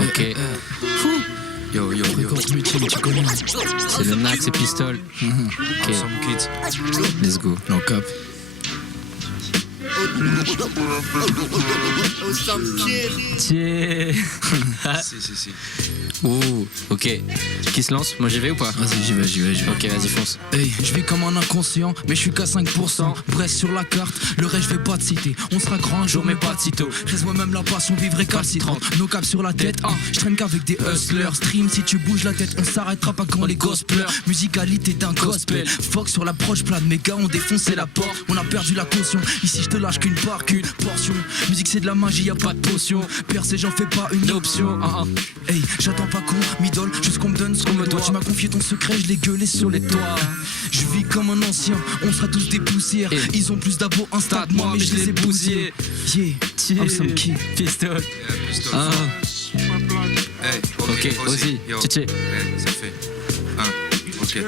Ok. Yo. C'est le Nax et Pistol. Ok. Let's go. No cap. Tiens. Si. Ouh, ok. Qui se lance? Moi j'y vais ou pas? Vas-y, j'y vais. Ok, vas-y, fonce. Hey, je vis comme un inconscient, mais je suis qu'à 5%. Brest sur la carte, le reste je vais pas te citer. On sera grand un jour, mais pas de sitôt. Reste moi-même la passion, vivre récalcitrante. Nos caps sur la tête, je traîne qu'avec des hustlers. Stream, si tu bouges la tête, on s'arrêtera pas quand les gosses pleurent. Musicalité d'un gospel. Fox sur l'approche, plein de mes gars ont défoncé la porte. On a perdu la caution, ici je te lâche qu'une portion. Musique c'est de la magie, y a pas de potion. Percer, j'en fais pas une option. Hey, j'attends pas qu'on m'idole, juste qu'on me donne ce qu'on me doit. Tu m'as confié ton secret, je l'ai gueulé sur les toits. Je vis comme un ancien, on sera tous des poussières. Ils ont plus d'abos Insta que moi, mais je les ai bousillés. Yeah, some kid. Pistol. Hey, Ok, Ozzy. Tché. Ça fait. Ok.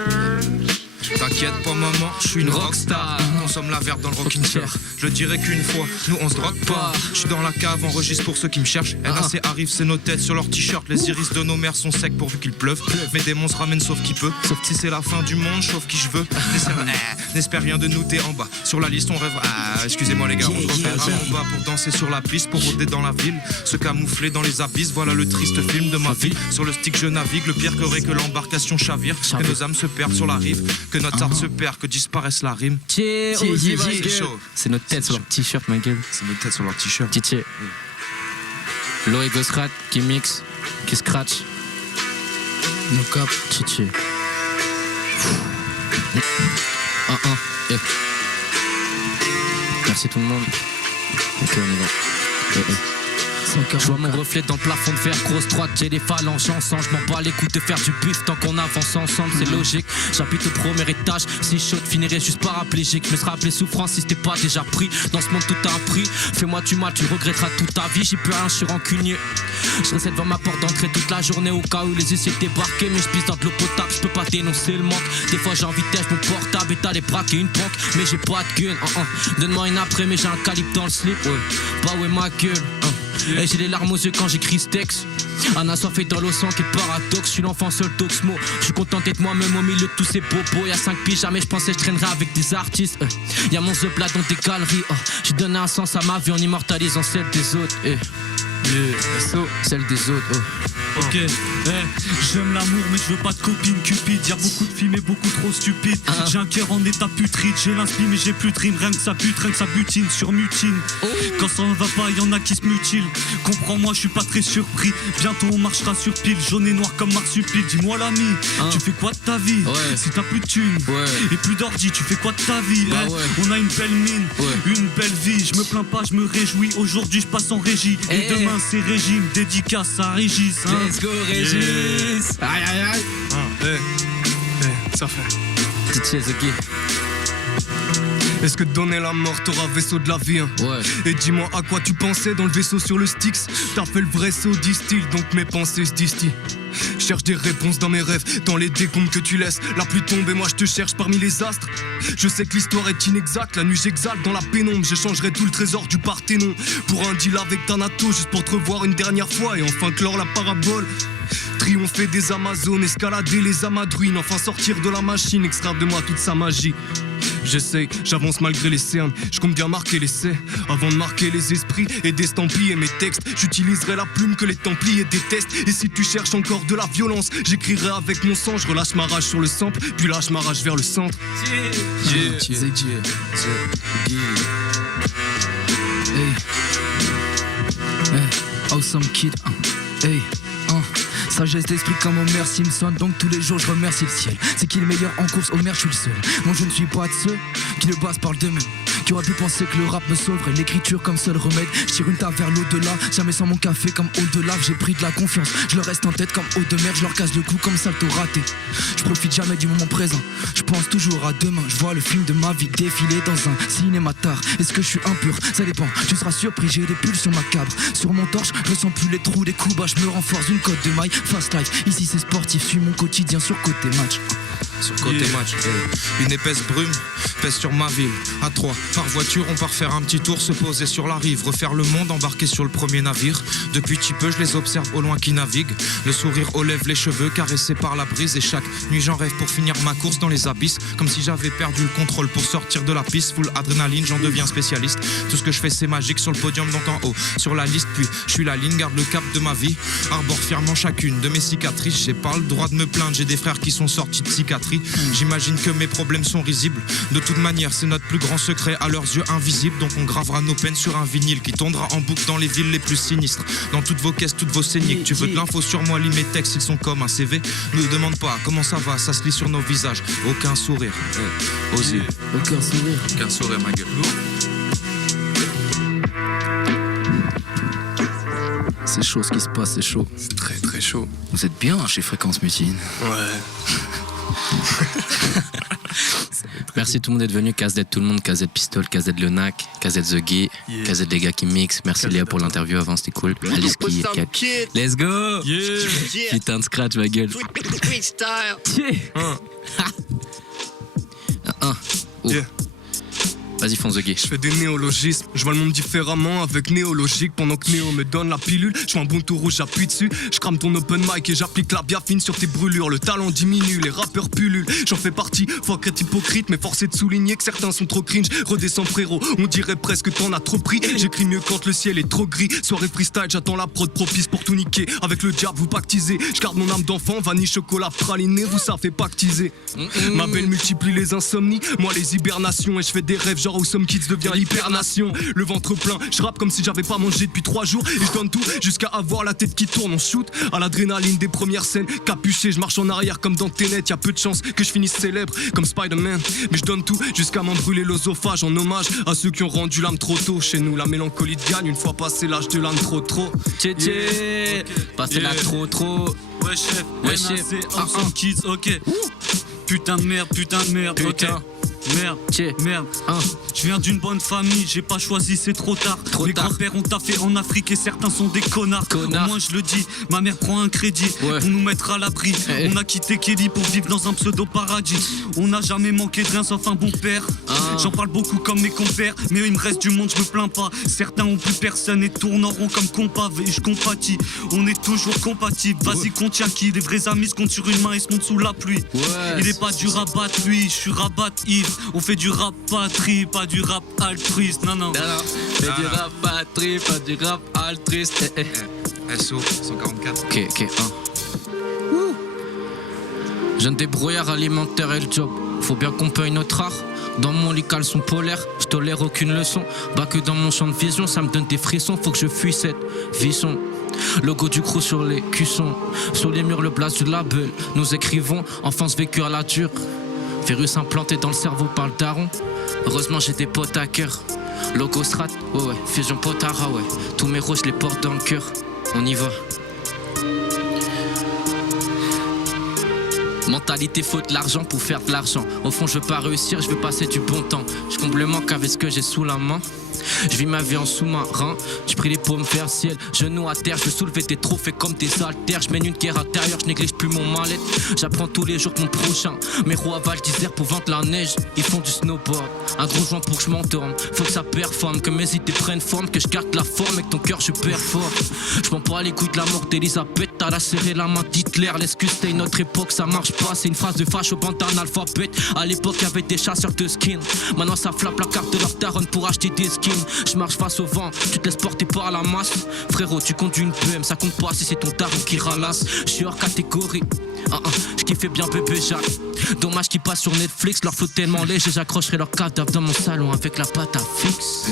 T'inquiète pas maman, je suis une rockstar. Consomme la verbe dans le rocking chair. Je le dirai qu'une fois, nous on se drogue pas. Je suis dans la cave, enregistre pour ceux qui me cherchent. NAC arrive, c'est nos têtes sur leurs t-shirts. Les iris de nos mères sont secs pourvu qu'il pleuve. Mes démons se ramènent sauf qui peut. Sauf si c'est la fin du monde, chauffe qui je veux. N'espère rien de nous, t'es en bas. Sur la liste on rêve. Excusez-moi les gars, on se refait en bas pour danser sur la piste, pour rôder dans la ville, se camoufler dans les abysses. Voilà le triste film de ma vie. Sur le stick je navigue, le pire qu'aurait que l'embarcation chavire. Que nos âmes se perdent sur la rive, que notre art se perd, que disparaisse la rime. C'est notre tête sur leur t-shirt, ma gueule. C'est notre tête sur leur t-shirt. Tché. Lo et Ghostrat qui mix, qui scratch. No cap. Tché. Merci tout le monde. Ok, on y va. Je vois mon reflet dans le plafond de verre, grosse droite, j'ai les phalanges ensemble. Je m'en bats les coups de faire du bif tant qu'on avance ensemble, c'est logique. J'habite au premier étage, si chaud, finirais juste paraplégique. Je me serais appelé souffrance si c'était pas déjà pris. Dans ce monde tout a un prix, fais-moi du mal, tu regretteras toute ta vie. J'y peux rien, je suis rancunier. Je reste devant ma porte d'entrée toute la journée au cas où les huissiers débarquaient. Mais je pisse dans de l'eau potable, je peux pas dénoncer le manque. Des fois j'ai envie d'être mon portable et t'allais braquer une banque. Mais j'ai pas de gun, donne-moi une après, mais j'ai un calibre dans le slip. Bah ouais ma gueule, Et j'ai les larmes aux yeux quand j'écris ce texte. Anna soif est dans l'eau sang qui est paradoxe. Je suis l'enfant seul d'Oxmo. Je suis content d'être moi-même au milieu de tous ces bobos. Y'a 5 piges, jamais je pensais je traînerais avec des artistes. Y'a mon The Blood dans des galeries. J'ai donné un sens à ma vie en immortalisant celle des autres. Celle des autres. Ok, j'aime l'amour mais je veux pas de copine cupide. Y'a beaucoup de filles mais beaucoup trop stupides. J'ai un cœur en état putride. J'ai l'inspi mais j'ai plus de rime. Rien que ça pute, rien que ça butine sur mutine. Quand ça va pas y'en a qui se mutilent. Comprends-moi je suis pas très surpris. Bientôt on marchera sur pile. Jaune et noir comme marsupile. Dis-moi l'ami, tu fais quoi de ta vie? Si t'as plus de thunes et plus d'ordi, tu fais quoi de ta vie? On a une belle mine, une belle vie. Je me plains pas, je me réjouis. Aujourd'hui je passe en régie. Et demain c'est régime, dédicace à Régis. Let's go Régis. Aïe. Ça fait. DJ Zoki. Est-ce que donner la mort t'aura vaisseau de la vie Et dis-moi à quoi tu pensais dans le vaisseau sur le Styx. T'as fait le vrai saut distille, donc mes pensées se distillent. Cherche des réponses dans mes rêves, dans les décombres que tu laisses. La pluie tombe et moi je te cherche parmi les astres. Je sais que l'histoire est inexacte, la nuit j'exalte dans la pénombre. J'échangerai tout le trésor du Parthénon pour un deal avec Thanatos, juste pour te revoir une dernière fois et enfin clore la parabole. Triompher des Amazones, escalader les amadruines, enfin sortir de la machine, extraire de moi toute sa magie. J'essaye, j'avance malgré les cernes, je compte bien marquer l'essai avant de marquer les esprits et d'estampiller mes textes. J'utiliserai la plume que les Templiers détestent. Et si tu cherches encore de la violence, j'écrirai avec mon sang. Je relâche ma rage sur le sample, puis lâche ma rage vers le centre. Awesome kid. Sagesse d'esprit comme Homer Simpson. Donc tous les jours je remercie le ciel. C'est qui le meilleur en course? Homer, je suis le seul. Moi je ne suis pas de ceux qui de base parlent d'eux-mêmes, qui aurait pu penser que le rap me sauverait, l'écriture comme seul remède. Je tire une table vers l'au-delà, jamais sans mon café comme au-delà. J'ai pris de la confiance, je leur reste en tête comme eau de mer. Je leur casse le cou comme salto raté. Je profite jamais du moment présent, je pense toujours à demain. Je vois le film de ma vie défiler dans un cinéma tard. Est-ce que je suis impur? Ça dépend, tu seras surpris, j'ai des pulsions macabres. Sur mon torche, je sens plus les trous des coups bas. Je me renforce une cote de maille, fast life. Ici c'est sportif, suis mon quotidien sur côté match. Sur côté match, une épaisse brume pèse sur ma ville. À 3, Par voiture, on part faire un petit tour, se poser sur la rive, refaire le monde, embarquer sur le premier navire. Depuis petit peu, je les observe au loin qui naviguent. Le sourire aux lèvres, les cheveux caressés par la brise. Et chaque nuit, j'en rêve pour finir ma course dans les abysses. Comme si j'avais perdu le contrôle pour sortir de la piste. Full adrénaline, j'en deviens spécialiste. Tout ce que je fais, c'est magique sur le podium, donc en haut, sur la liste. Puis, je suis la ligne, garde le cap de ma vie. Arbore fièrement chacune de mes cicatrices. J'ai pas le droit de me plaindre, j'ai des frères qui sont sortis de psychiatrie. J'imagine que mes problèmes sont risibles. De toute manière, c'est notre plus grand secret à leurs yeux invisibles. Donc on gravera nos peines sur un vinyle qui tournera en boucle dans les villes les plus sinistres. Dans toutes vos caisses, toutes vos saignées. Que tu veux de l'info sur moi, lis mes textes, ils sont comme un CV. Ne demande pas comment ça va, ça se lit sur nos visages. Aucun sourire. Osez. Aucun sourire. Aucun sourire, ma gueule. C'est chaud ce qui se passe, c'est chaud. C'est très très chaud. Vous êtes bien chez Fréquence Mutine. Ouais. Merci tout le monde d'être venu, KZ tout le monde, KZ Pistol, KZ Le Nac, KZ The Gay, KZ les gars qui mixent. Merci Léa pour l'interview avant, c'était cool. Alice qui let's go. Putain de scratch ma gueule. Vas-y fonce The Gay. Je fais des néologismes, je vois le monde différemment avec néologique. Pendant que Néo me donne la pilule, je fais un bon tour rouge, j'appuie dessus. Je crame ton open mic et j'applique la biafine sur tes brûlures. Le talent diminue, les rappeurs pullulent. J'en fais partie, fuck être hypocrite, mais force est de souligner que certains sont trop cringe. Redescends frérot, on dirait presque t'en as trop pris. J'écris mieux quand le ciel est trop gris. Soirée freestyle, j'attends la prod propice pour tout niquer. Avec le diable vous pactisez, je garde mon âme d'enfant, vanille, chocolat, praliné, vous ça fait pactiser. Ma belle multiplie les insomnies, moi les hibernations. Et je fais des rêves genre où Some Kids devient l'hypernation. Le ventre plein, je rappe comme si j'avais pas mangé depuis 3 jours. Et je donne tout jusqu'à avoir la tête qui tourne. On shoot à l'adrénaline des premières scènes. Capuché, je marche en arrière comme dans Tenet. Y'a peu de chance que je finisse célèbre comme Spider-Man. Mais je donne tout jusqu'à m'en brûler l'osophage. En hommage à ceux qui ont rendu l'âme trop tôt. Chez nous la mélancolie gagne une fois passé l'âge de l'âme trop. Tché passé là trop. Ouais chef, Ouais, chef. Some Kids, ok. Putain de merde, ok. Merde. Je viens d'une bonne famille, j'ai pas choisi, c'est trop tard. Mes grands-pères ont taffé en Afrique et certains sont des connards. Au moins je le dis, ma mère prend un crédit pour nous mettre à l'abri. On a quitté Kelly pour vivre dans un pseudo-paradis. On n'a jamais manqué de rien sauf un bon père. J'en parle beaucoup comme mes compères, mais il me reste du monde, je me plains pas. Certains ont plus personne et tournent en rond comme compave. Et je compatis, on est toujours compatibles. Vas-y compte Yaki, les vrais amis se comptent sur une main et se montent sous la pluie. Il est pas du rabat lui, je suis rabat ivre. On fait du rap patrie, pas du rap altruiste, non. Fait du rap patrie, pas du rap altruiste. SO 144. Ok, Jeune débrouillard alimentaire et le job. Faut bien qu'on paye notre art. Dans mon lit caleçon polaire, je tolère aucune leçon. Bah que dans mon champ de vision, ça me donne des frissons. Faut que je fuis cette vision. Logo du crew sur les cuissons. Sur les murs, le blast du label. Nous écrivons, enfance vécue à la dure. Virus implanté dans le cerveau par le daron. Heureusement j'ai des potes à cœur. Logo strat, ouais, fusion potara, ouais. Tous mes rôles je les porte dans le cœur. On y va. Mentalité faut de l'argent pour faire de l'argent. Au fond je veux pas réussir, je veux passer du bon temps. Je comble le manque avec ce que j'ai sous la main. Je vis ma vie en sous-marin, je prie les paumes vers le ciel, genoux à terre, je veux soulever des trophées comme des haltères. Je mène une guerre intérieure, je néglige plus mon mal-être. J'apprends tous les jours de mon prochain. Mes roues avalent d'Isère pour vendre la neige. Ils font du snowboard, un gros joint pour que je m'endorme. Faut que ça performe, que mes idées prennent forme, que je garde la forme et que ton cœur je performe. Je m'en bats les couilles de la mort d'Elisabeth. T'as la serré la main d'Hitler. L'excuse c'était une autre époque, ça marche pas. C'est une phrase de facho bande d'analphabète. À l'époque y'avait des chasseurs de skins. Maintenant ça flappe la carte de leur daronne pour acheter des skins. Je marche face au vent, tu te laisses porter par la masse. Frérot, tu conduis une BM, ça compte pas si c'est ton daron qui ralasse. Je suis hors catégorie, je kiffais bien bébé Jacques. Dommage qu'ils passent sur Netflix, leur flotte tellement léger. J'accrocherai leur cadavre dans mon salon avec la pâte à fixe.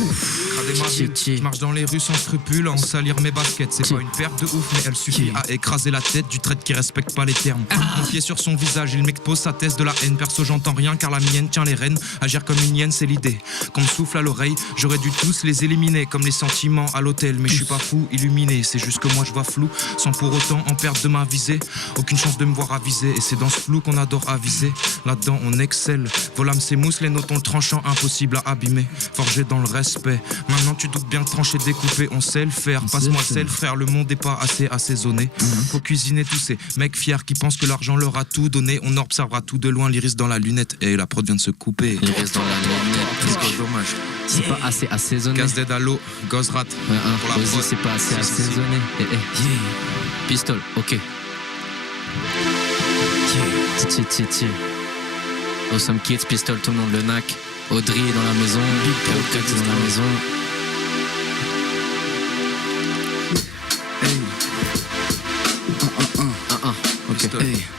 Crader ma ville, je marche dans les rues sans scrupule à en salir mes baskets. C'est pas une perte de ouf, mais elle suffit à écraser la tête du traître qui respecte pas les termes. Mon pied sur son visage, il m'expose sa thèse de la haine. Perso, j'entends rien car la mienne tient les rênes. Agir comme une hyène, c'est l'idée. Qu'on me souffle à l'oreille, j'aurais dû tous les éliminer comme les sentiments à l'hôtel. Mais je suis pas fou, illuminé, c'est juste que moi je vois flou sans pour autant en perdre de ma visée. Aucune chance de me voir aviser, et c'est dans ce flou qu'on adore aviser. Là-dedans on excelle, vos lames s'émoussent, les notes ont le tranchant, impossible à abîmer. Forgé dans le respect, maintenant tu doutes bien que trancher, découper, on sait le faire. Passe-moi le sel frère, le monde est pas assez assaisonné. Faut cuisiner tous ces mecs fiers qui pensent que l'argent leur a tout donné. On observera tout de loin, l'iris dans la lunette. Et la prod vient de se couper. L'iris dans la lunette. C'est dommage. C'est pas assez assaisonné. Casse Dead à l'eau, Gozrat. Pour la Ozzy, prod. c'est pas assez assaisonné. Pistol, ok. Tiens. Awesome Kids, Pistol, tout le monde le nac. Audrey est dans la maison, K.O.K est dans la maison. Ok.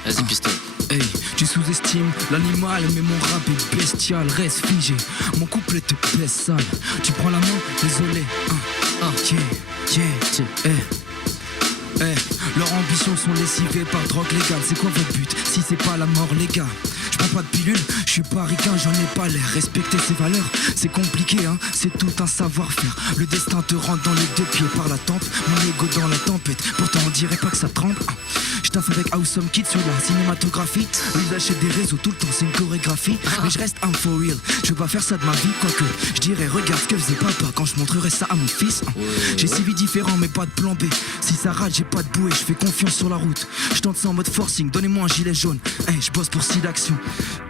Vas-y, Pistol. Hey, tu sous-estimes l'animal, mais mon rap est bestial, reste figé. Mon couplet te pèse sale. Tu prends la main, désolé. Leurs ambitions sont lessivées par drogue légale. C'est quoi votre but si c'est pas la mort, les gars? Je prends pas de pilule, je suis pas ricain, j'en ai pas l'air. Respecter ses valeurs, c'est compliqué, hein. C'est tout un savoir-faire. Le destin te rentre dans les deux pieds par la tempe. Mon ego dans la tempête, pourtant on dirait pas que ça tremble. Je taffe avec Awesome Kids sur la cinématographie. Ils achètent des réseaux tout le temps, c'est une chorégraphie. Mais je reste un for real, je veux pas faire ça de ma vie. Quoique, je dirais regarde ce que faisait papa quand je montrerai ça à mon fils. J'ai 6 vies différents mais pas de plan B. Si ça rate j'ai pas de bouée, je fais confiance sur la route. Je tente ça en mode forcing, donnez-moi un gilet jaune. Je bosse pour 6 d'actions.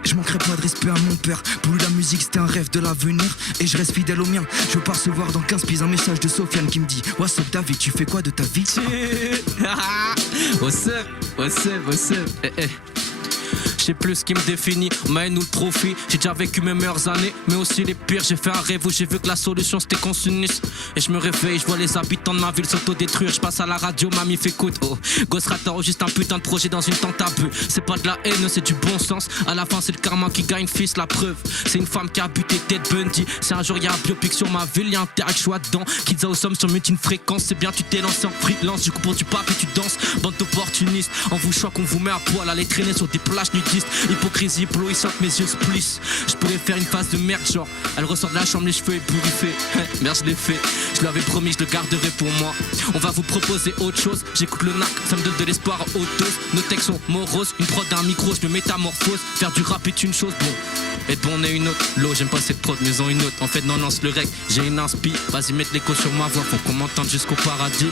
Je manquerai pas de respect à mon père. Pour lui la musique c'était un rêve de l'avenir. Et je reste fidèle au mien. Je veux pas recevoir dans 15 pieds un message de Sofiane qui me dit what's up David, tu fais quoi de ta vie? What's up? Je sais plus ce qui me définit, ma haine ou le profit. J'ai déjà vécu mes meilleures années, mais aussi les pires. J'ai fait un rêve où j'ai vu que la solution c'était qu'on s'unisse. Et je me réveille, je vois les habitants de ma ville s'autodétruire. Je passe à la radio, mamie fait écoute. Oh, Gozrat enregistre un putain de projet dans une tente à bœuf. C'est pas de la haine, c'est du bon sens. À la fin c'est le karma qui gagne fils, la preuve. C'est une femme qui a buté Ted Bundy. Si un jour y'a un biopic sur ma ville, y'a un terrain que je sois dedans. Kids Awesome sur multi fréquence. C'est bien tu t'es lancé en freelance. Du coup pour du pape et tu danses. Bande d'opportunistes, on vous choque, on vous met à poil. Aller traîner sur des plages nudistes. Hypocrisie éblouissante, mes yeux splissent. Je pourrais faire une phase de merde genre elle ressort de la chambre, les cheveux ébouriffés. Merde je l'ai fait, je lui avais promis, je le garderai pour moi. On va vous proposer autre chose. J'écoute le nac, ça me donne de l'espoir à haute dose. Nos textes sont moroses, une prod d'un micro, je me métamorphose. Faire du rap est une chose, bon et bon on est une autre. L'eau j'aime pas cette prod mais en une autre. En fait non lance le rec, j'ai une inspi. Vas-y mette l'écho sur ma voix, faut qu'on m'entende jusqu'au paradis.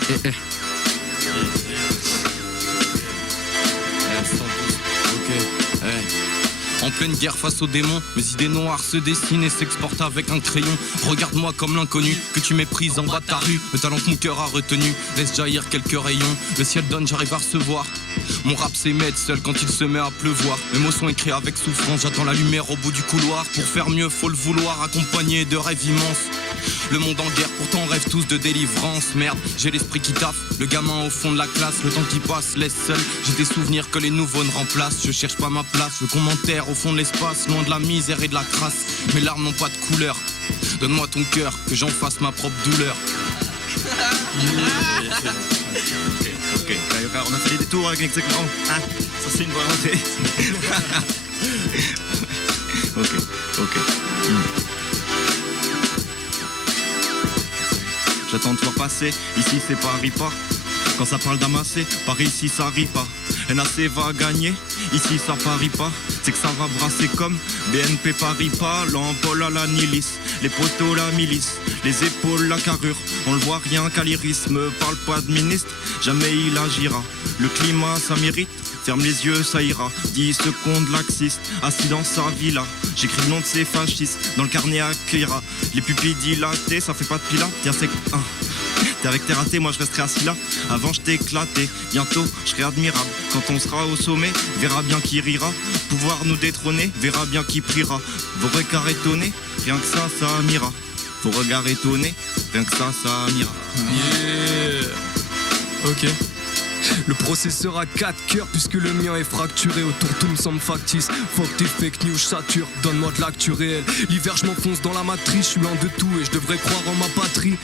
En pleine guerre face aux démons, mes idées noires se dessinent et s'exportent avec un crayon. Regarde-moi comme l'inconnu que tu méprises en bas de ta rue. Le talent que mon cœur a retenu, laisse jaillir quelques rayons. Le ciel donne, j'arrive à recevoir. Mon rap s'émet seul quand il se met à pleuvoir. Mes mots sont écrits avec souffrance, j'attends la lumière au bout du couloir. Pour faire mieux, faut le vouloir, accompagné de rêves immenses. Le monde en guerre, pourtant on rêve tous de délivrance. Merde, j'ai l'esprit qui taffe, le gamin au fond de la classe. Le temps qui passe laisse seul, j'ai des souvenirs que les nouveaux ne remplacent. Je cherche pas ma place, le commentaire au fond de l'espace. Loin de la misère et de la crasse, mes larmes n'ont pas de couleur. Donne-moi ton cœur, que j'en fasse ma propre douleur. Ok, on a fait des détours avec exactement. Ça c'est une bonne entrée. Ok. J'attends de voir passer, ici c'est Paris pas. Quand ça parle d'amasser, par ici ça rit pas. NAC va gagner, ici ça parie pas. C'est que ça va brasser comme BNP Paribas. L'ampoule à la Nilis, les poteaux la milice, les épaules la carrure. On le voit rien qu'à l'iris, me parle pas de ministre, jamais il agira. Le climat ça mérite, ferme les yeux ça ira. 10 secondes laxiste, assis dans sa villa. J'écris le nom de ces fascistes, dans le carnet accueillera. Les pupilles dilatées, ça fait pas de pila. Tiens c'est t'es avec tes ratés, moi je resterai assis là. Avant je t'ai éclaté, bientôt je serai admirable. Quand on sera au sommet, verra bien qui rira. Pouvoir nous détrôner, verra bien qui priera. Vos regards étonnés, rien que ça m'ira. Vos regards étonnés, rien que ça m'ira. Ok. Le processeur a 4 cœurs puisque le mien est fracturé. Autour tout me semble factice. Fuck tes fake news, sature, donne-moi de l'actu réel. L'hiver je m'enfonce dans la matrice, je suis loin de tout et je devrais croire en ma patrie.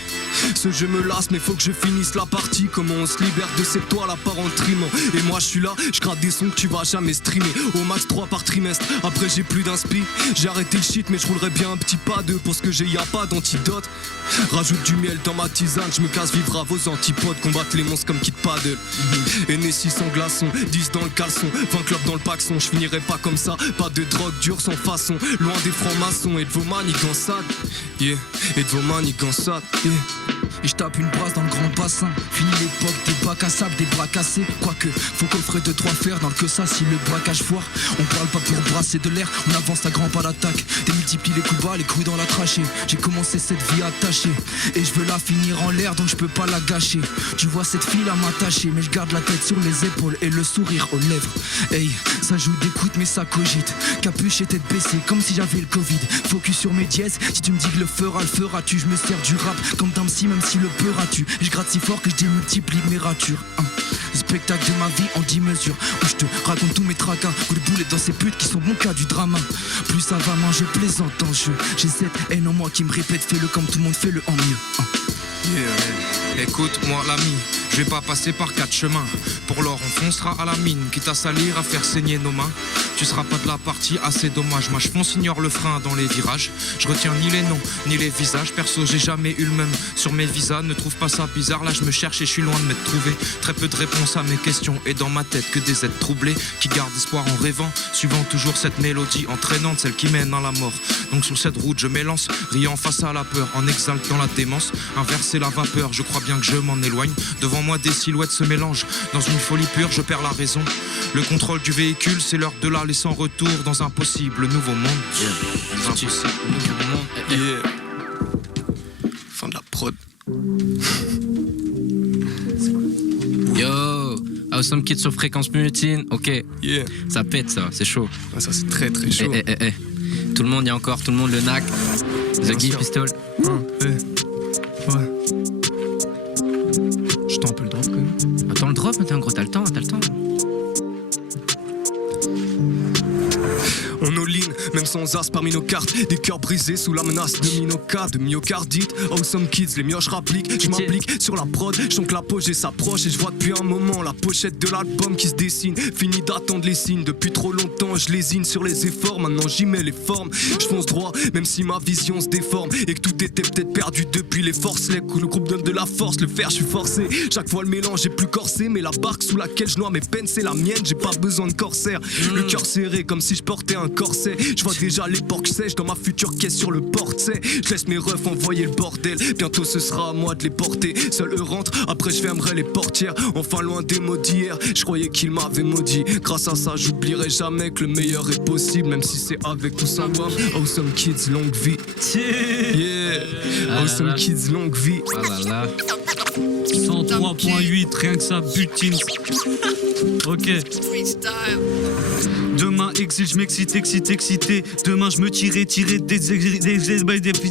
Ce jeu me lasse mais faut que je finisse la partie. Comment on se libère de cette toile à part en trimant. Et moi je suis là, je gratte des sons que tu vas jamais streamer. Au max 3 par trimestre, après j'ai plus d'inspi. J'ai arrêté le shit mais je roulerai bien un petit pas d'eux. Pour ce que j'ai y'a pas d'antidote. Rajoute du miel dans ma tisane, je me casse vivre à vos antipodes. Combattre les monstres comme Kid Paddle. NSI sans glaçon, 10 dans le caleçon, 20 clubs dans le paxon. Je finirai pas comme ça, pas de drogue dure sans façon. Loin des francs-maçons et de vos manigansades. Et de vos manigansades. et je tape une brasse dans le grand bassin. Fini l'époque des bacs à sable, des bras cassés. Quoique, faut coffrer 2-3 fers dans le que ça si le braquage foire. On parle pas pour brasser de l'air, on avance à grands pas d'attaque. Démultiplie les coups bas, les coups dans la trachée. J'ai commencé cette vie attachée et je veux la finir en l'air donc je peux pas la gâcher. Tu vois cette fille à m'attacher, mais je garde la tête sur les épaules et le sourire aux lèvres. Hey, ça joue d'écoute mais ça cogite. Capuche et tête baissée comme si j'avais le Covid. Focus sur mes dièses, si tu me dis que le feras-tu. Je me sers du rap comme Damsi même si le peuras-tu. Et je gratte si fort que je démultiplie mes ratures. Spectacle de ma vie en 10 mesures où je te raconte tous mes tracas. Coup de boulet dans ces putes qui sont mon cas du drama. Plus ça va, moins je plaisante en jeu. J'ai cette haine en moi qui me répète fais-le comme tout le monde, fais-le en mieux. Yeah. Écoute moi l'ami, je vais pas passer par 4 chemins. Pour l'or on foncera à la mine, quitte à salir, à faire saigner nos mains. Tu seras pas de la partie, assez dommage. Moi je fonce, ignore le frein dans les virages. Je retiens ni les noms, ni les visages. Perso j'ai jamais eu le même sur mes visas. Ne trouve pas ça bizarre, là je me cherche et je suis loin de m'être trouvé. Très peu de réponses à mes questions et dans ma tête que des êtres troublés qui gardent espoir en rêvant, suivant toujours cette mélodie entraînante, celle qui mène à la mort. Donc sur cette route je m'élance, riant face à la peur, en exaltant la démence. Inverser la vapeur, je crois bien que je m'en éloigne. Devant moi des silhouettes se mélangent. Dans une folie pure je perds la raison. Le contrôle du véhicule c'est l'heure de l'aller sans retour dans un possible nouveau monde. Yeah. Un possible nouveau monde. Yeah. Fin de la prod. Yo, Awesome Kids sur Fréquence Mutine. Ok, Yeah. ça pète ça, c'est chaud. Ah, ça c'est très très chaud. Tout le monde, y a encore tout le monde le knack. The Guy Pistol. Ouais. Je tends un peu le drop quand même. Attends le drop, mais t'as le temps. On all-in, même sans as parmi nos cartes. Des cœurs brisés sous la menace de minocarde, de myocardite. Awesome Kids, les mioches rappliquent. Je m'applique sur la prod, je sens que l'apogée s'approche. Et je vois depuis un moment la pochette de l'album qui se dessine. Fini d'attendre les signes, depuis trop longtemps je lésine sur les efforts. Maintenant j'y mets les formes, je fonce droit, même si ma vision se déforme. Et que tout était peut-être perdu depuis les forces. Le groupe donne de la force, le faire je suis forcé. Chaque fois le mélange est plus corsé, mais la barque sous laquelle je noie mes peines c'est la mienne. J'ai pas besoin de corsaire, le cœur serré comme si je portais un corset. Je vois déjà l'époque sèche dans ma future caisse sur le portrait. Je laisse mes refs envoyer le bordel. Bientôt ce sera à moi de les porter. Seul eux rentrent, après je fermerai les portières. Enfin loin des mots d'hier, je croyais qu'ils m'avaient maudit. Grâce à ça j'oublierai jamais que le meilleur est possible. Même si c'est avec ou sans WAM. Awesome Kids, longue vie. Yeah. Awesome Kids, longue vie. Ah là là. 103.8, rien que ça butine. Ok. Demain exil, je m'excite, excité. Demain je me tire des fils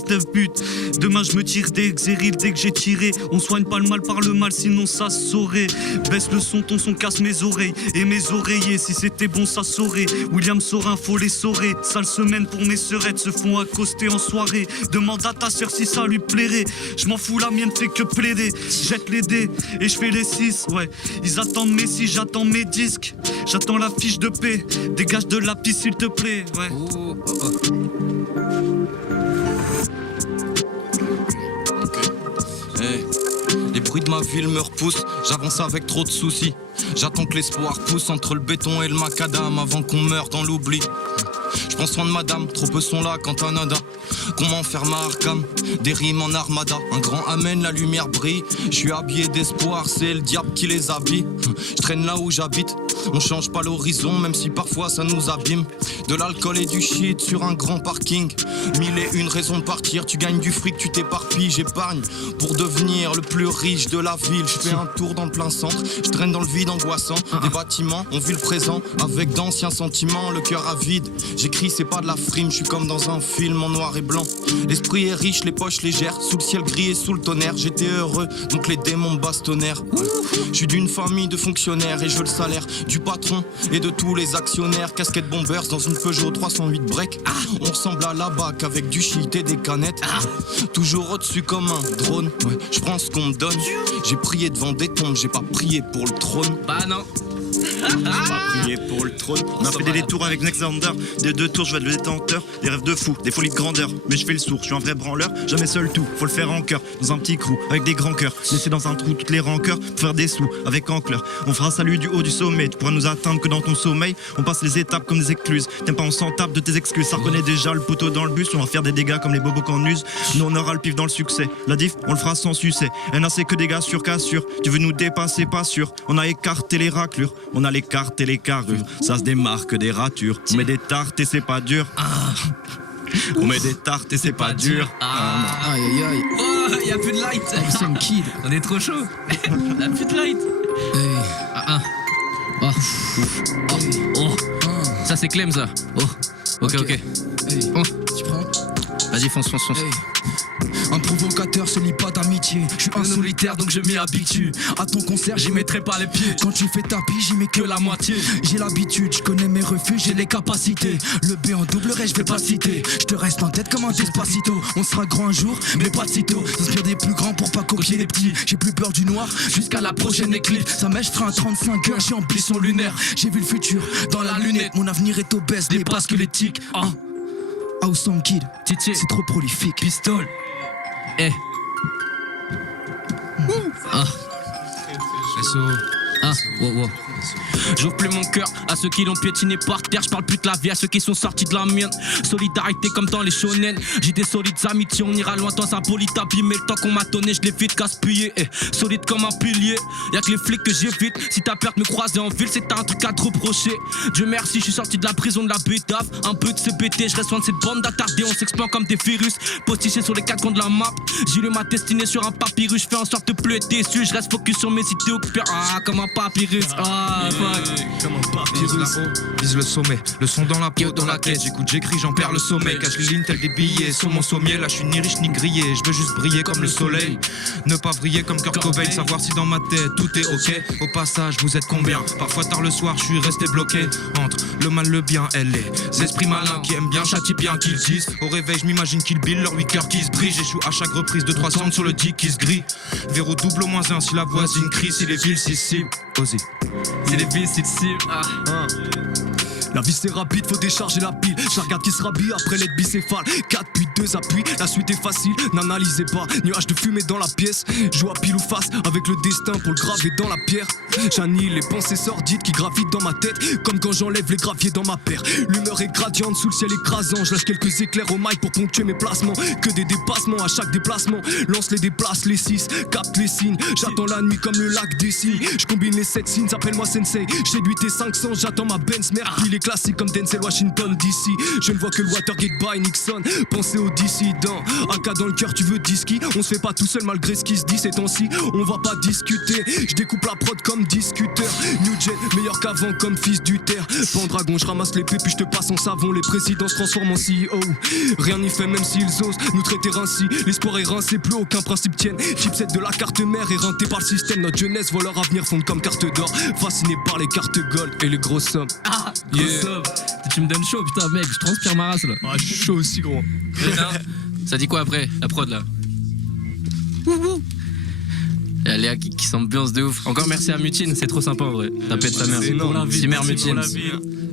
de pute. Demain je me tire des xérils dès que j'ai tiré. On soigne pas le mal par le mal, sinon ça se saurait. Baisse le son, ton son casse mes oreilles et mes oreillers. Si c'était bon, ça saurait. William Sorin, faut les saurer. Sale semaine pour mes sœurettes se font accoster en soirée. Demande à ta sœur si ça lui plairait. Je m'en fous, la mienne fait que plaider. Jette les dés et je fais les 6. Ouais, ils attendent Messi, j'attends mes disques. J'attends la fiche de paix. Dégage de la piste s'il te plaît. Ouais. Hey. Les bruits de ma ville me repoussent, j'avance avec trop de soucis. J'attends que l'espoir pousse entre le béton et le macadam avant qu'on meure dans l'oubli. Je prends soin de madame, trop peu sont là quand à nada. Qu'on m'enferme à Arkham, des rimes en armada. Un grand amen, la lumière brille. Je suis habillé d'espoir, c'est le diable qui les habille. Je traîne là où j'habite, on change pas l'horizon, même si parfois ça nous abîme. De l'alcool et du shit sur un grand parking. 1001 raisons de partir, tu gagnes du fric, tu t'éparpilles. J'épargne pour devenir le plus riche de la ville. Je fais un tour dans le plein centre, je traîne dans le vide angoissant. Des bâtiments, on vit le présent avec d'anciens sentiments, le cœur avide. J'écris, c'est pas de la frime, je suis comme dans un film en noir et blanc. L'esprit est riche, les poches légères, sous le ciel gris et sous le tonnerre. J'étais heureux, donc les démons me bastonnèrent. Je suis d'une famille de fonctionnaires et je veux le salaire du patron et de tous les actionnaires. Casquette bombers dans une Peugeot 308 break. On ressemble à la BAC avec du shit et des canettes. Toujours au-dessus comme un drone. Ouais, je prends ce qu'on me donne. J'ai prié devant des tombes, j'ai pas prié pour le trône. Bah non. Lié pour le trône. On a fait des détours avec Nexander. Des 2 tours, je vais être le détenteur. Des rêves de fou, des folies de grandeur. Mais je fais le sourd, je suis un vrai branleur. Jamais seul tout, faut le faire en cœur. Dans un petit crew, avec des grands cœurs. Laisser dans un trou toutes les rancœurs. Pour faire des sous, avec encleur. On fera salut du haut du sommet. Tu pourras nous atteindre que dans ton sommeil. On passe les étapes comme des écluses. T'aimes pas, on s'en tape de tes excuses. Ça reconnaît déjà le poteau dans le bus. On va faire des dégâts comme les bobos qu'on use. Nous on aura le pif dans le succès. La diff, on le fera sans succès. NAC que des gars sur cassure. Tu veux nous dépasser, pas sûr. On a écarté les raclures. On a l'écarté les carrures. Ça se démarque des ratures. On met des tartes et c'est pas dur. On met des tartes et c'est pas dur. Aïe aïe aïe. Oh, y'a plus de light. Awesome Kid. On est trop chaud. Y'a plus de light. Hey. Oh. Ça c'est Clem ça. Oh. Ok. Hey. Oh. Tu prends? Vas-y, fonce. Hey. Un provocateur se lie pas d'amitié. Je suis un solitaire donc je m'y habitue. À ton concert j'y mettrai pas les pieds. Quand tu fais tapis j'y mets que la moitié. J'ai l'habitude, je connais mes refuges, j'ai les capacités. Le B en doublerai, je vais pas citer. Je te reste en tête comme un Despacito. On sera grand un jour, mais pas de sitôt. S'inspire des plus grands pour pas copier les petits. J'ai plus peur du noir jusqu'à la prochaine éclipse. Sa mèche fera un 35 heures, j'ai ambition lunaire. J'ai vu le futur dans la lunette. Mon avenir est obèse, n'est pas squelettique. Awesome Kid, c'est trop prolifique. Pistole. Eh. Wow. J'ouvre plus mon cœur à ceux qui l'ont piétiné par terre. Je parle plus de la vie à ceux qui sont sortis de la mienne. Solidarité comme dans les shonen. J'ai des solides amitiés, on ira loin dans un poli tapis. Mais le temps qu'on m'a donné, je l'ai vite gaspillé. Solide comme un pilier, y'a que les flics que j'évite. Si t'as peur de me croiser en ville, c'est un truc à te reprocher. Dieu merci, je suis sorti de la prison de la bédave. Un peu de CBT, je reste loin de cette bande d'attardés. On s'explore comme des virus, postichés sur les 4 coins de la map. J'ai lu ma destinée sur un papyrus. Je fais en sorte de plus être déçu. Je reste focus sur mes idées, comme un papyrus. Comme un papyrus. Vise le sommet, le son dans la peau, dans la tête. J'écoute, j'écris, j'en perds le sommeil. Cache les lignes telles des billets sur mon sommier. Là je suis ni riche ni grillé, je veux juste briller comme le soleil. Ne pas vriller comme Kurt Cobain. Savoir si dans ma tête tout est ok. Au passage vous êtes combien? Parfois tard le soir je suis resté bloqué entre le mal, le bien et les esprits malins qui aiment bien, châtient bien qu'ils disent. Au réveil je m'imagine qu'ils billent leur 8 cœurs qui se brisent. J'échoue à chaque reprise de 300 sur le 10 qui se grille. Verrou double au moins 1 si la voisine crie. Si les villes s'y ciblent, osez. C'est les villes, c'est cible. La vie c'est rapide, faut décharger la pile. Je regarde qui se rhabille après l'être bicéphale. 4 puis 2 appuis, la suite est facile, n'analysez pas. Nuage de fumée dans la pièce, joue à pile ou face avec le destin pour le graver dans la pierre. J'annihile les pensées sordides qui gravitent dans ma tête, comme quand j'enlève les graviers dans ma paire. L'humeur est gradiente sous le ciel écrasant. Je lâche quelques éclairs au mic pour ponctuer mes placements. Que des dépassements à chaque déplacement. Lance les déplace les 6, capte les signes. J'attends la nuit comme le lac des signes. Je combine les 7 signes, appelle-moi sensei. J'ai 8 et 500, j'attends ma Benz. Merde, puis les classiques comme Denzel Washington DC. Je ne vois que le Watergate by Nixon. Pensez aux dissidents, AK dans le cœur, tu veux disky. On se fait pas tout seul malgré ce qui se dit ces temps-ci. On va pas discuter, je découpe la prod comme discuteur. New Jet, meilleur qu'avant comme fils du terre. Pendragon, je ramasse l'épée puis je te passe en savon. Les présidents se transforment en CEO. Rien n'y fait même s'ils osent nous traiter ainsi. L'espoir est rincé, plus aucun principe tienne. Chipset de la carte mère éreinté par le système. Notre jeunesse voit leur avenir fondre comme carte d'or. Fasciné par les cartes gold et les grosses sommes. Grosse somme. Tu me donnes chaud, putain, mec, je transpire ma race là. Je suis chaud aussi gros. Ça dit quoi après, la prod là? Il y a Léa qui s'ambiance de ouf. Encore merci à Mutine, c'est trop sympa en vrai. La paix de sa mère. Simère Mutine.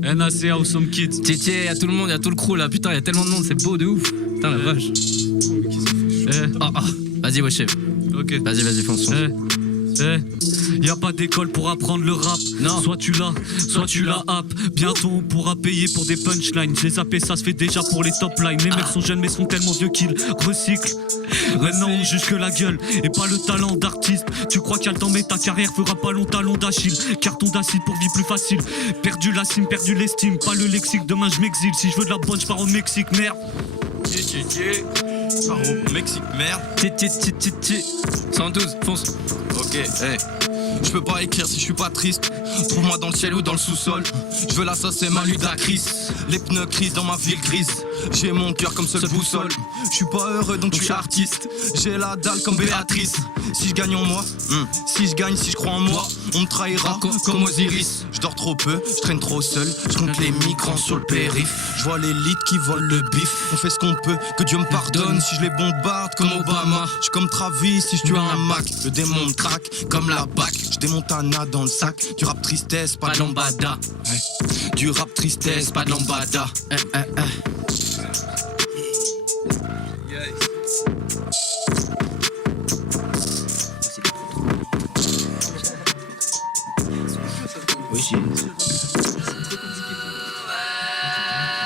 NAC Awesome Kid. Tétier, il y a tout le monde, il y a tout le crew là. Putain, il y a tellement de monde, c'est beau de ouf. Putain, la vache. Vas-y, ouais, chef. Ok. Vas-y, fonce. Y'a pas d'école pour apprendre le rap. Non. Soit tu l'as, soit tu la happes. Bientôt on pourra payer pour des punchlines. J'ai zappé, ça se fait déjà pour les top lines. Les mecs sont jeunes mais sont tellement vieux qu'ils recyclent. Maintenant on juge que la gueule et pas le talent d'artiste. Tu crois qu'il y a le temps mais ta carrière fera pas long talon d'Achille. Carton d'acide pour vie plus facile. Perdu la cime, perdu l'estime. Pas le lexique, demain je m'exile. Si je veux de la bonne, je pars au Mexique, merde. Pars au Mexique, merde. 112, fonce. Ok, hey. Je peux pas écrire si je suis pas triste. Trouve-moi dans le ciel ou dans le sous-sol. Je veux la sauce et ma ludacris. Les pneus crisent dans ma ville grise. J'ai mon cœur comme seule boussole. je suis pas heureux donc je suis artiste. J'ai la dalle comme Béatrice. Si je gagne en moi, si je gagne, si je crois en moi, on me trahira comme Osiris. Je dors trop peu, je traîne trop seul, je compte les migrants sur le périph'. Je vois l'élite qui vole le bif. On fait ce qu'on peut, que Dieu me pardonne si je les bombarde comme Obama. Je suis comme Travis si je tue un Mac. Le démon me traque comme la BAC. Je démonte Anna dans le sac. Du rap tristesse, pas de lambada. Du rap tristesse, pas de lambada.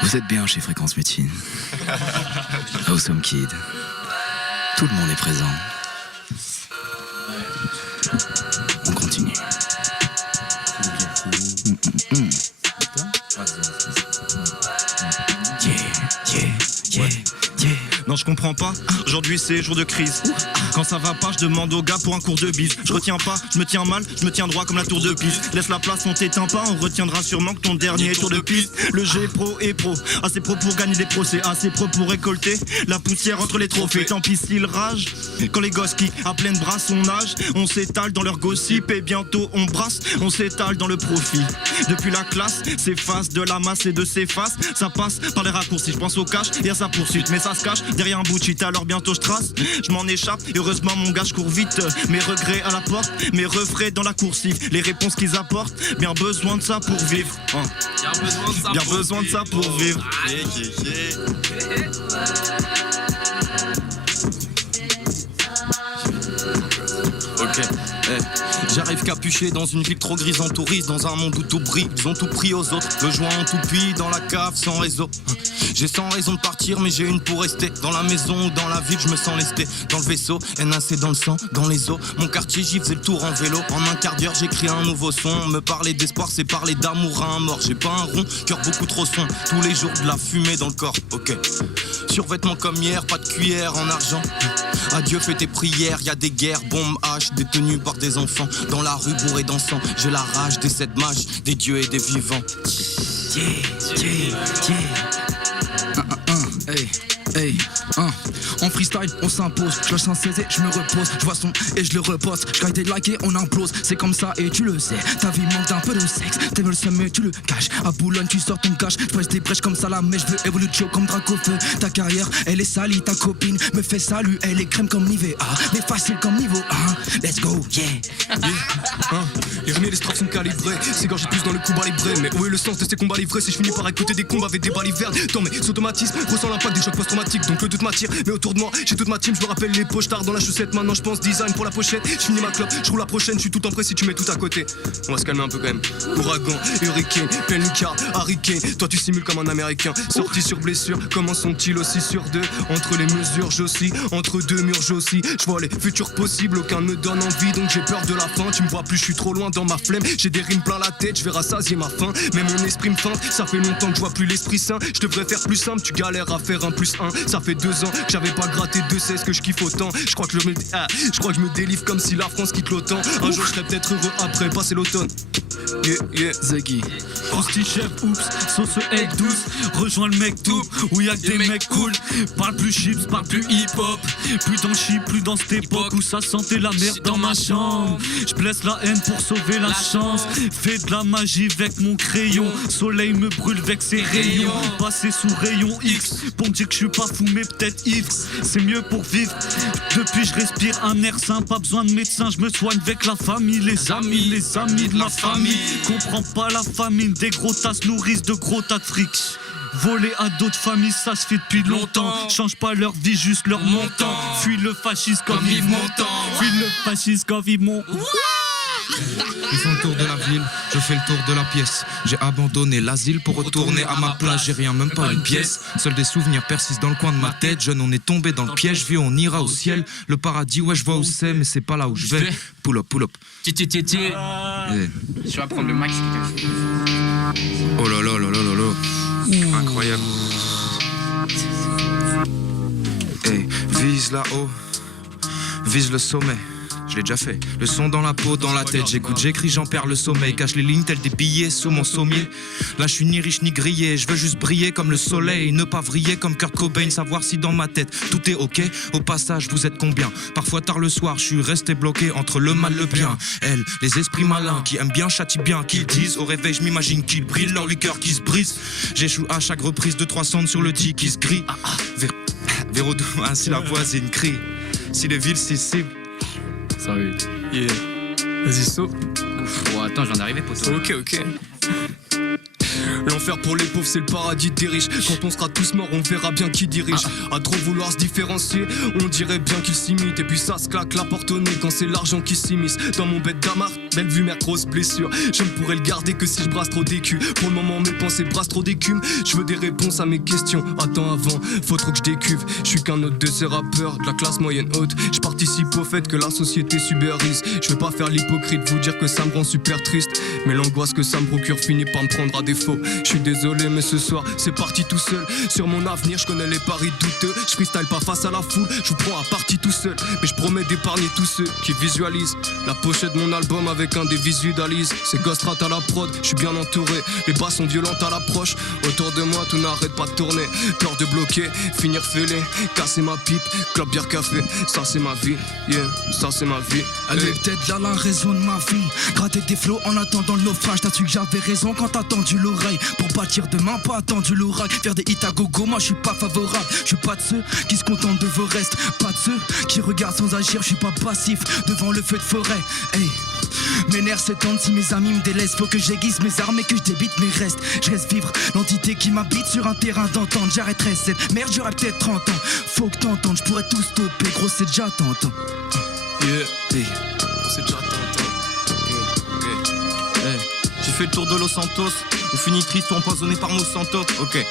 Vous êtes bien chez Fréquence Mutine. Awesome Kid. Tout le monde est présent. On continue. Non, je comprends pas. Aujourd'hui, c'est jour de crise. Quand ça va pas, je demande au gars pour un cours de bise. Je retiens pas, je me tiens mal, je me tiens droit comme la tour de Pise. Laisse la place, on t'éteint pas, on retiendra sûrement que ton dernier tour de piste. Le G pro est pro, assez pro pour gagner des procès, assez pro pour récolter la poussière entre les trophées. Tant pis s'ils ragent, quand les gosses qui à pleine brasse son âge, on s'étale dans leur gossip et bientôt on brasse, on s'étale dans le profit. Depuis la classe, s'efface de la masse et de ses faces, ça passe par les raccourcis. Je pense au cash et à sa poursuite, mais ça se cache derrière un bout de shit. Alors bientôt je trace, je m'en échappe et heureusement mon gars je cours vite. Mes regrets à la porte, mes refrains dans la coursive. Les réponses qu'ils apportent, bien besoin de ça pour vivre. Bien besoin de ça pour vivre. Ok, j'arrive capuché dans une ville trop grise en touriste, dans un monde où tout brille, ils ont tout pris aux autres. Le joint en toupie, dans la cave, sans réseau. J'ai 100 raisons de partir, mais j'ai une pour rester. Dans la maison ou dans la ville, je me sens lesté. Dans le vaisseau, NAC dans le sang, dans les os. Mon quartier, j'y faisais le tour en vélo. En un quart d'heure, j'écris un nouveau son. Me parler d'espoir, c'est parler d'amour à un mort. J'ai pas un rond, cœur beaucoup trop son. Tous les jours, de la fumée dans le corps, ok. Survêtement comme hier, pas de cuillère en argent. Adieu, fais tes prières, y a des guerres, bombes, haches, détenues par des enfants. Dans la rue, bourré d'encens, j'ai la rage des 7 mages, des dieux et des vivants. En freestyle, on s'impose. Je lâche un CZ, je me repose. Je vois son et je le reposte. Je gagne des likes et on implose. C'est comme ça et tu le sais. Ta vie manque d'un peu de sexe. T'aimes le seum mais tu le caches. À Boulogne, tu sors ton cash. Je presse des brèches comme ça là, mais je veux évoluer Joe comme Dracofeu. Ta carrière, elle est salie. Ta copine me fait salut. Elle est crème comme Nivea. Mais facile comme niveau 1. Let's go, yeah. Les rumies et les straps sont calibrés. C'est gorgé plus dans le combat livré. Mais où est le sens de ces combats livrés si je finis par écouter des combats avec des balivernes? Dans mes automatismes, ressens l'impact des chocs post-traumatiques. Donc le doute m'attire. Mais autour de moi, j'ai toute ma team. Je me rappelle les pochards dans la chaussette. Maintenant je pense design pour la pochette. Je finis ma clope, je roule la prochaine. Je suis tout en prêt si tu mets tout à côté. On va se calmer un peu quand même. Ouragan, hurricane, Peluca, Hurricane. Toi tu simules comme un américain. Sorti sur blessure, comment sont-ils aussi sur deux? Entre les mesures j'oscille, entre deux murs j'oscille. Je vois les futurs possibles, aucun ne me donne envie. Donc j'ai peur de la fin, tu me vois plus, je suis trop loin dans ma flemme. J'ai des rimes plein la tête, je vais rassasier ma faim. Mais mon esprit me feinte, ça fait longtemps que je vois plus l'esprit sain. Je devrais faire plus simple, tu galères à faire 1+1. Ça fait 2 ans que j'avais pas gratté 2,16 que je kiffe autant. Je crois que je me délivre comme si la France quitte l'OTAN. Un jour je serai peut-être heureux après passer l'automne. Yeah, Zaggy. Frosty chef, oups, sauce egg douce. Rejoins le mec tout, où y'a que des mecs cool. Parle plus chips, parle plus hip-hop. Plus dans le chip, plus dans cette époque où ça sentait la merde dans ma chambre. Je blesse la haine pour sauver la chance. Fais de la magie avec mon crayon. Soleil me brûle avec ses rayons. Passer sous rayon X pour me dire que je suis pas fou mais peut-être ivre. C'est mieux pour vivre. Depuis je respire un air sain, pas besoin de médecin. Je me soigne avec la famille, les amis de la famille. Comprends pas la famine, des gros tas se nourrissent de gros tas de fric. Voler à d'autres familles, ça se fait depuis longtemps. Change pas leur vie, juste leur montant. Fuis le fascisme comme Yves Montand. Fuis le fascisme comme Yves Montand. Ils font le tour de la ville, je fais le tour de la pièce. J'ai abandonné l'asile pour retourner à ma place. J'ai rien, même pas une pièce. Seuls des souvenirs persistent dans le coin de ma tête. Jeune, on est tombé dans le piège. Vieux, on ira au ciel. Le paradis, ouais, je vois où c'est, mais c'est pas là où je vais. Pull up, pull up. Je vais prendre le max. Oh là là là là là là. Incroyable. Hey, vise là-haut, vise le sommet. je l'ai déjà fait. Le son dans la peau, dans la tête, j'écoute, j'écris, j'en perds le sommeil. Cache les lignes telles des billets sous mon sommier. Là je suis ni riche ni grillé, je veux juste briller comme le soleil. Ne pas vriller comme Kurt Cobain, savoir si dans ma tête tout est ok. Au passage vous êtes combien? Parfois tard le soir je suis resté bloqué entre le mal et le bien. Elle, les esprits malins qui aiment bien, châtient bien, qu'ils disent. Au réveil je m'imagine qu'ils brillent, leur liqueur qui se brise. J'échoue à chaque reprise de 300 sur le dit qui se grille. Véro de si la voisine crie, si les villes s'y ciblent. Ça oui. Yeah. Vas-y, saut. Oh, attends, j'en arrivais, poteau. Ok. L'enfer pour les pauvres, c'est le paradis des riches. Quand on sera tous morts, on verra bien qui dirige. À trop vouloir se différencier, on dirait bien qu'ils s'imitent. Et puis ça se claque la porte au nez quand c'est l'argent qui s'immisce. Dans mon bête d'amar, belle vue, mère, grosse blessure. Je ne pourrais le garder que si je brasse trop d'écus. Pour le moment, mes pensées brassent trop d'écume. Je veux des réponses à mes questions. Attends, avant, faut trop que je décuve. Je suis qu'un autre de ces rappeurs de la classe moyenne haute. Je participe au fait que la société subérise. Je veux pas faire l'hypocrite, vous dire que ça me rend super triste. Mais l'angoisse que ça me procure finit par me prendre à défaut. Je suis désolé mais ce soir c'est parti tout seul. Sur mon avenir je connais les paris douteux. Je freestyle pas face à la foule, je vous prends à partie tout seul. Mais je promets d'épargner tous ceux qui visualisent la pochette de mon album avec un des visus d'Alice. C'est Ghostrat à la prod, je suis bien entouré. Les basses sont violentes à l'approche. Autour de moi tout n'arrête pas de tourner. Peur de bloquer, finir fêlé, casser ma pipe, club bière café. Ça c'est ma vie, yeah, ça c'est ma vie. Allez, peut-être là la raison de ma vie. Gratter des flots en attendant le naufrage. T'as su que j'avais raison quand t'as tendu l'oreille. Pour bâtir demain, pas attendu l'oracle. Faire des hits à gogo, moi je suis pas favorable. Je suis pas de ceux qui se contentent de vos restes. Pas de ceux qui regardent sans agir. Je suis pas passif devant le feu de forêt. Hey, mes nerfs se tendent si mes amis me délaissent. Faut que j'aiguise mes armes et que je débite mes restes. Je reste vivre l'entité qui m'habite sur un terrain d'entente. J'arrêterai cette merde, j'aurai peut-être 30 ans. Faut que t'entendes, je pourrais tout stopper. Gros c'est déjà tentant. Yeah, c'est déjà tentant. Hey, j'ai fait le tour de Los Santos. On finit triste ou empoisonné par Monsanto. Ok.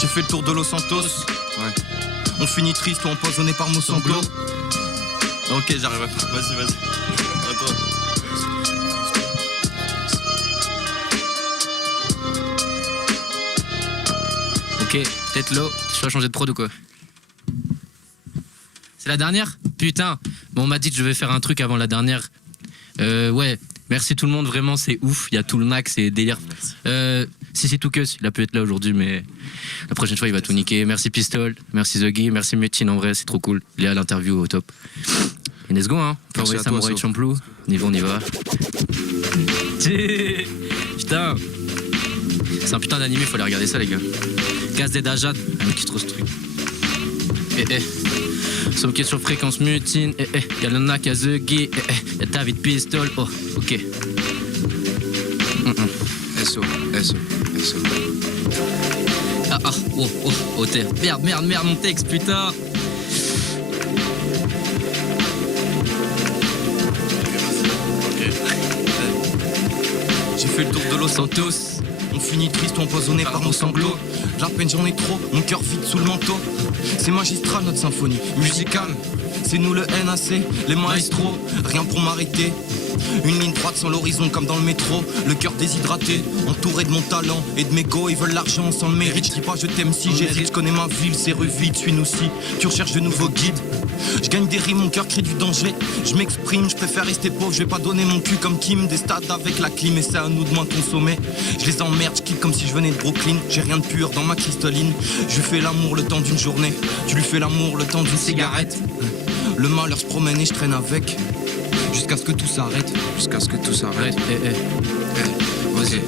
J'ai fait le tour de Los Santos. Ouais. On finit triste ou empoisonné par Monsanto. Ok, j'arrive. Vas-y. Attends. Ok, peut-être l'eau. Tu vas changer de prod ou quoi? C'est la dernière? Putain. Bon, on m'a dit que je vais faire un truc avant la dernière. Ouais. Merci tout le monde, vraiment c'est ouf, il y a tout le max, c'est délire. Si Toukus, il a pu être là aujourd'hui, mais la prochaine fois il va tout niquer. Merci Pistol, merci Zuggy, merci Mutine, en vrai c'est trop cool. Il est à l'interview au top. Et let's go, hein. On peut envoyer Samouraï de Champlou. On y va. Putain. C'est un putain d'animé, faut aller regarder ça les gars. Casse des Dajad, on kiffe trop ce truc. Somme qui est sur fréquence Mutine, y'a le Nak, y'a Zuggy, y'a David Pistol, oh, ok. SO. Oh, terre. Merde, mon texte, putain. J'ai fait le tour de Los Santos. On finit triste ou empoisonné par mon sanglot. La peine j'en ai trop, mon cœur vide sous le manteau. C'est magistral notre symphonie musicale. C'est nous le NAC, les maestros. Rien pour m'arrêter. Une ligne droite sans l'horizon comme dans le métro. Le cœur déshydraté, entouré de mon talent et de mes go. Ils veulent l'argent sans le mérite. Je dis pas je t'aime si j'hésite. Je connais ma ville, ses rues vides. Suis-nous si tu recherches de nouveaux guides. Je gagne des rimes, mon cœur crée du danger. Je m'exprime, je préfère rester pauvre. Je vais pas donner mon cul comme Kim. Des stades avec la clim et c'est à nous de moins consommer. Je les emmerde, je quitte comme si je venais de Brooklyn. J'ai rien de pur dans ma cristalline. Je lui fais l'amour le temps d'une journée. Tu lui fais l'amour le temps d'une cigarette. Le malheur se promène et je traîne avec. Jusqu'à ce que tout s'arrête. Vas-y.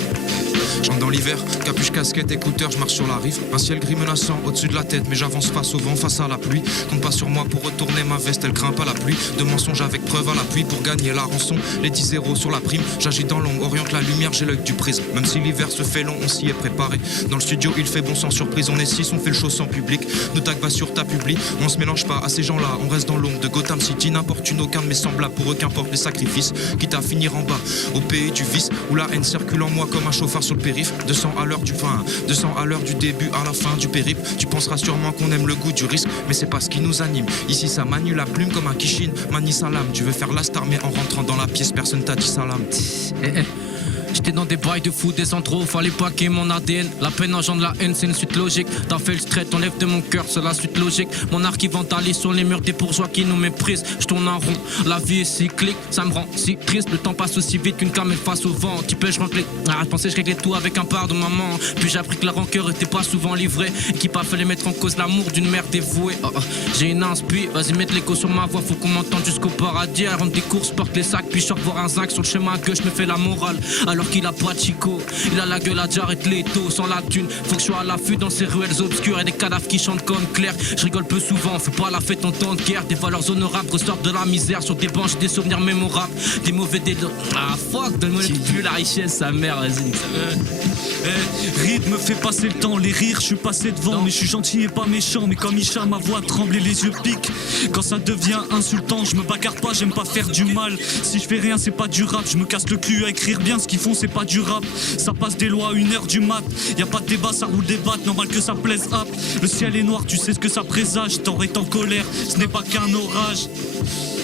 J'entre dans l'hiver, capuche, casquette, écouteurs, je marche sur la rive. Un ciel gris menaçant au-dessus de la tête, mais j'avance face au vent, face à la pluie. Compte pas sur moi pour retourner ma veste, elle craint pas la pluie. De mensonges avec preuve à l'appui pour gagner la rançon. Les 10-0 sur la prime, j'agis dans l'ombre, oriente la lumière, j'ai l'œil du prisme. Même si l'hiver se fait long, on s'y est préparé. Dans le studio, il fait bon sans surprise, on est 6, on fait le show sans public. Nos tags va sur ta publi, on se mélange pas à ces gens-là, on reste dans l'ombre de Gotham City. N'importune aucun de mes semblables, pour eux qu'importe les sacrifices. Quitte à finir en bas, au pays du vice, où la haine circule en moi comme un chauffard sur le périph'. 200 à l'heure du début à la fin du périple. Tu penseras sûrement qu'on aime le goût du risque, mais c'est pas ce qui nous anime. Ici ça manie la plume comme un Kishin, manie salam. Tu veux faire la star mais en rentrant dans la pièce personne t'a dit salam. J'étais dans des bails de fou, des endroits où fallait paquer mon ADN. La peine engendre la haine, c'est une suite logique. T'as fait le straight, enlève de mon cœur, c'est la suite logique. Mon art qui vandalise sur les murs des bourgeois qui nous méprisent. Je tourne en rond, la vie est cyclique, ça me rend si triste. Le temps passe aussi vite qu'une camelle face au vent. Tu peux, je rentre les... je pensais que je réglais tout avec un pardon maman. Puis j'ai appris que la rancœur était pas souvent livrée et qu'il pas fallait mettre en cause l'amour d'une mère dévouée. J'ai une inspi, vas-y mets l'écho sur ma voix, faut qu'on m'entende jusqu'au paradis. Elle rentre des courses, porte les sacs, puis je sors voir un zinc sur le chemin à gauche, me fait la morale. Alors qu'il a pas de chico, il a la gueule à Jared Leto. Sans la thune, faut que je sois à l'affût dans ces ruelles obscures et des cadavres qui chantent comme Claire. Je rigole peu souvent, fais pas la fête en temps de guerre. Des valeurs honorables ressortent de la misère sur des bancs, j'ai des souvenirs mémorables. Des mauvais délires. Ah fuck, donne-moi plus la richesse, sa mère, vas-y. Rythme fait passer le temps, les rires, je suis passé devant. Mais je suis gentil et pas méchant, mais comme Isha, ma voix tremble et les yeux piquent. Quand ça devient insultant, je me bagarre pas, j'aime pas faire du mal. Si je fais rien, c'est pas du rap, je me casse le cul à écrire bien, ce qu'ils font c'est pas du rap. Ça passe des lois à 1h du mat, y a pas de débat, ça roule des battes, normal que ça plaise hop. Le ciel est noir, tu sais ce que ça présage, t'aurais en colère, ce n'est pas qu'un orage.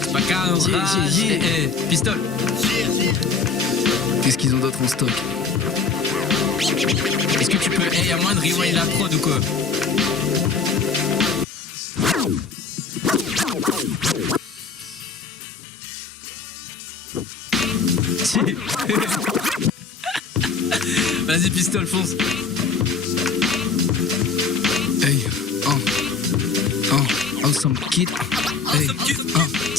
C'est pas qu'un orage, pistole. Qu'est-ce qu'ils ont d'autre en stock? Est-ce que tu peux, y'a moins de rewind la prod ou quoi? Vas-y pistole, fonce. Hey, awesome kid.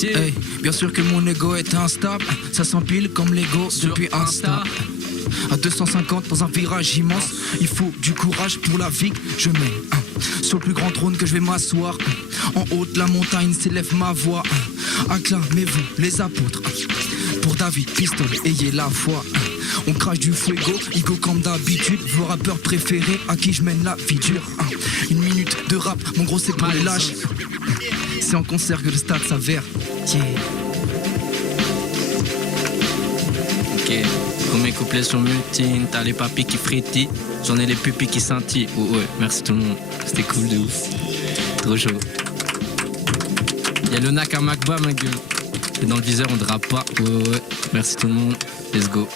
Hey, bien sûr que mon ego est instable, ça s'empile comme l'ego depuis Insta. À 250 dans un virage immense, il faut du courage pour la vie que je mène. Sur le plus grand trône que je vais m'asseoir, en haut de la montagne s'élève ma voix. Acclamez-vous les apôtres. Pour David, pistole, ayez la foi. On crache du fuego, ego comme d'habitude. Vos rappeurs préférés à qui je mène la vie dure. Une minute de rap, mon gros c'est pour les lâches. C'est en concert que le stade s'avère. Yeah. Ok, premier couplet sur Mutine, t'as les papilles qui frétillent, j'en ai les pupilles qui scintillent. Oh ouais, merci tout le monde, c'était cool de ouf. Trop chaud. Y'a le Nak à Macba ma gueule. Et dans le viseur on drape pas. Ouais, merci tout le monde, let's go.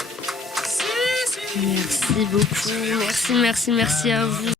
Merci beaucoup, merci à vous.